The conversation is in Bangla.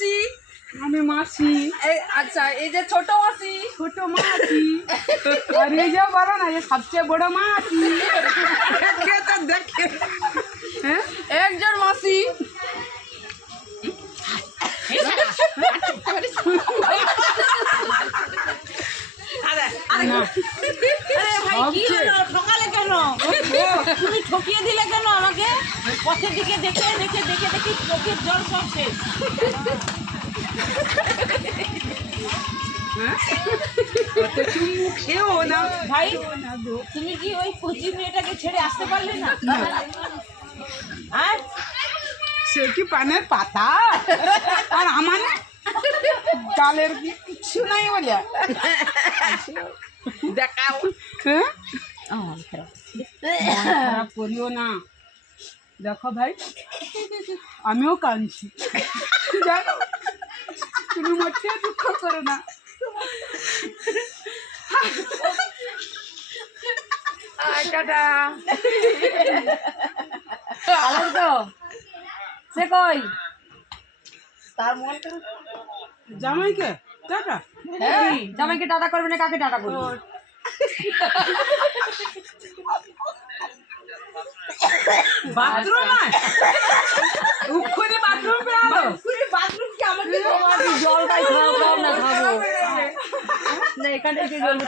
মাসি। আমি মাসি। আচ্ছা, এই যে ছোট মাসি। ছোট মাসি। আর এই যে বলো না, এই সবচেয়ে বড় মাসি। দেখে একজন মাসি। ঠকালে কেন? তুমি ঠকিয়ে দিলে কেন আমাকে? পথের দিকে দেখে দেখে দেখে দেখি চোখের জল সব শেষ। ভাই, তুমি কি ওই কচি মেয়েটাকে ছেড়ে আসতে পারলে না? আর সে কি পানের পাতা আর আমার গালের কিচ্ছু নাই বলে দেখাও। খারাপ করিও না। দেখো ভাই, আমিও কাঁদছি, জানো, তুমি মোটেও দুঃখ করো না। টাটা। সে কই? তার মন জামাইকে টাটা। জামাইকে টাটা করবে না, কাকে টাটা করবে? বাথরুম নয়, উক্ষুনি বাথরুম পে আলো। বাথরুম কি আমাকে জলটাই খাও, খাও না খাবো না, এখানে যে জল